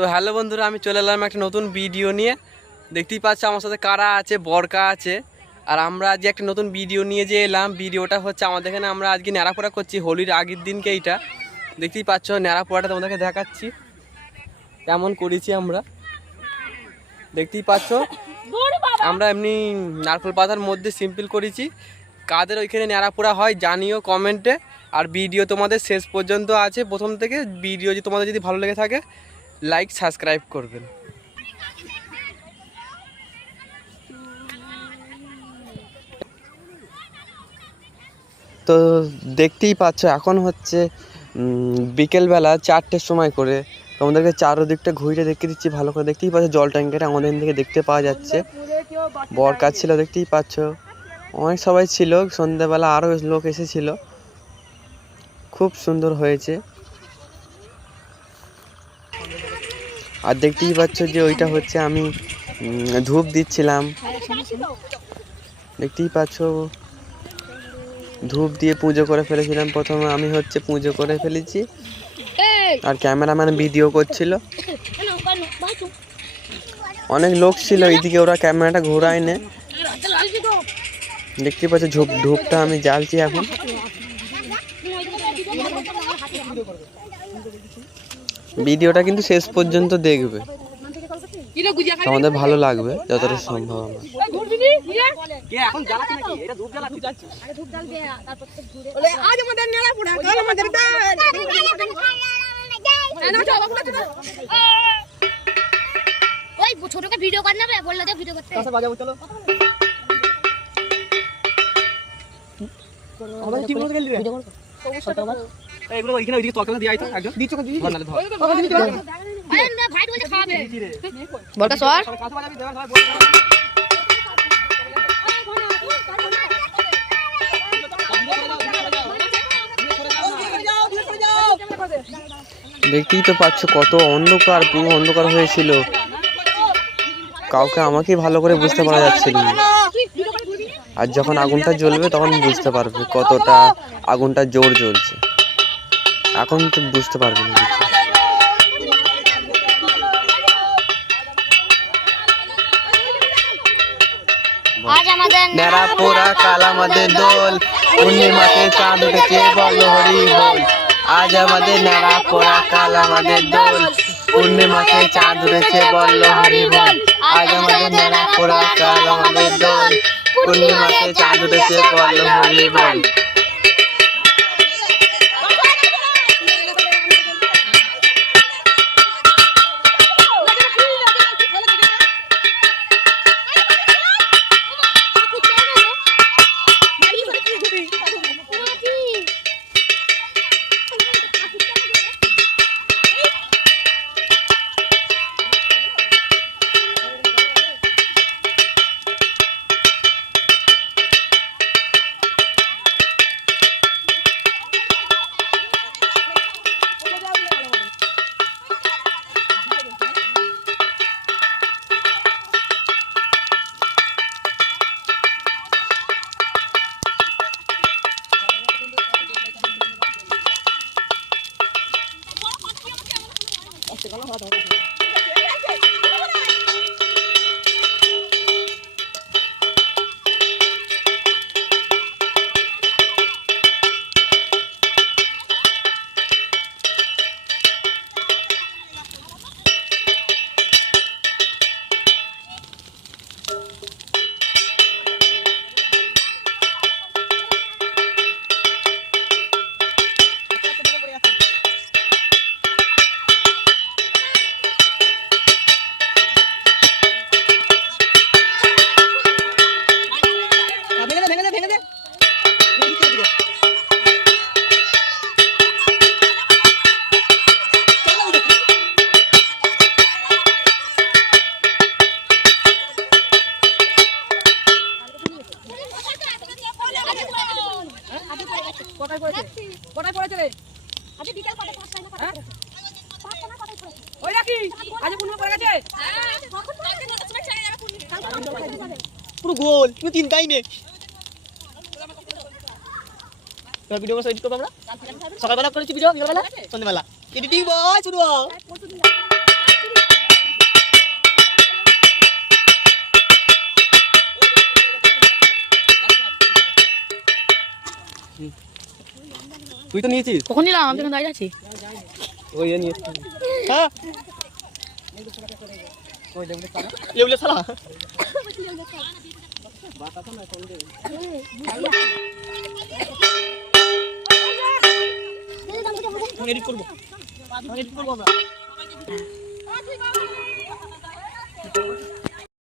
তো হ্যালো বন্ধুরা, আমি চলে এলাম একটা নতুন ভিডিও নিয়ে। দেখতেই পাচ্ছ আমার সাথে কারা আছে, বরকা আছে। আর আমরা আজকে একটা নতুন ভিডিও নিয়ে যে এলাম। ভিডিওটা হচ্ছে আমাদের এখানে আমরা আজকে ন্যাড়াপোড়া করছি হোলির আগের দিনকে। এইটা দেখতেই পাচ্ছ, ন্যাড়াপোড়াটা তোমাদেরকে দেখাচ্ছি কেমন করেছি আমরা। দেখতেই পাচ্ছ আমরা এমনি নারকেল পাতার মধ্যে সিম্পল করেছি। কাদের ওইখানে ন্যাড়াপোড়া হয় জানিও কমেন্টে। আর ভিডিও তোমাদের শেষ পর্যন্ত আছে, প্রথম থেকে। ভিডিও যদি তোমাদের যদি ভালো লেগে থাকে লাইক সাবস্ক্রাইব করবেন। তো দেখতেই পাচ্ছ এখন হচ্ছে বিকেলবেলা 4টের সময় করে। তোমাদেরকে চারোদিকটা ঘুরে দেখতে দিচ্ছি ভালো করে। দেখতেই পাচ্ছ জল ট্যাঙ্কিটা আমাদের থেকে দেখতে পাওয়া যাচ্ছে। বরকার ছিল, দেখতেই পাচ্ছ অনেক সবাই ছিল। সন্ধ্যেবেলা আরও লোক এসেছিল, খুব সুন্দর হয়েছে। আর দেখতেই পাচ্ছ যে ওইটা হচ্ছে আমি ধূপ দিচ্ছিলাম। দেখতেই পাচ্ছ ধূপ দিয়ে পুজো করে ফেলেছিলাম। প্রথমে আমি হচ্ছে পুজো করে ফেলেছি, আর ক্যামেরাম্যান ভিডিও করছিল। অনেক লোক ছিল এইদিকে, ওরা ক্যামেরাটা ঘোরায় না। দেখতে পাচ্ছ ধূপটা আমি জ্বালছি এখন। ভিডিওটা কিন্তু শেষ পর্যন্ত দেখবে, আমাদের ভালো লাগবে যতটা সম্ভব আমার। ছোটকে ভিডিও করনা বে বললা দে ভিডিও করতে কাছে বাজাবো চলো আমরা টিম মধ্যে গেলি ভিডিও করব এগুলো ওইখানে ওইদিকে তরকারি দিয়ে আইতো একদম দিছো কা দিদি নালে ধর আরে না ভাই বলতে খাবে বলটা সর কাছে বাজাবি দেওয়ার ভাই বল। দেখতেই তো পাচ্ছ কত অন্ধকার, পুরো অন্ধকার হয়েছিল। কাউকে আমাকেই ভালো করে বুঝতে পারা যাচ্ছিল না। আর যখন আগুনটা জ্বলবে তখন বুঝতে পারবে কতটা আগুনটা জোর জ্বলছে। এখন তো বুঝতে পারবে না কিছু। আজ আমাদের ন্যাড়াপোড়া কাল আমাদের দোল, পূর্ণিমাতে চাঁদ উঠেছে বল হরি বল। আজ আমাদের ন্যাড়াপোড়া কাল আমাদের দোল, পূর্ণিমাতে চাঁদ উঠেছে বল হরি বল। আজ আমাদের ন্যাড়াপোড়া কাল আমাদের দোল, পূর্ণিমাতে চাঁদ উঠেছে বল হরি বল। কোথায় পড়েছে কোথায় পড়েছে রে আজ বিকেল 5:05 না কোথায় পড়েছে ওই রাখি আজ পূর্ণিমা পড়ে গেছে হ্যাঁ কখন পড়েছে কত সময় ছেড়ে যাবে পূর্ণিমা পুরো গোল তুমি চিন্তাই নেই। তোর ভিডিও এডিট করব আমরা সকালবেলা করেছি ভিডিও, বিকালবেলা সন্ধ্যাবেলা এডিটিং বয় শুরু তুই তো নিয়েছিস কখন নিলাম আমি এখন দাঁড়িয়ে আছি ওই নিয়েছিস হ্যাঁ লেবলে সালা এডিট করবো আমরা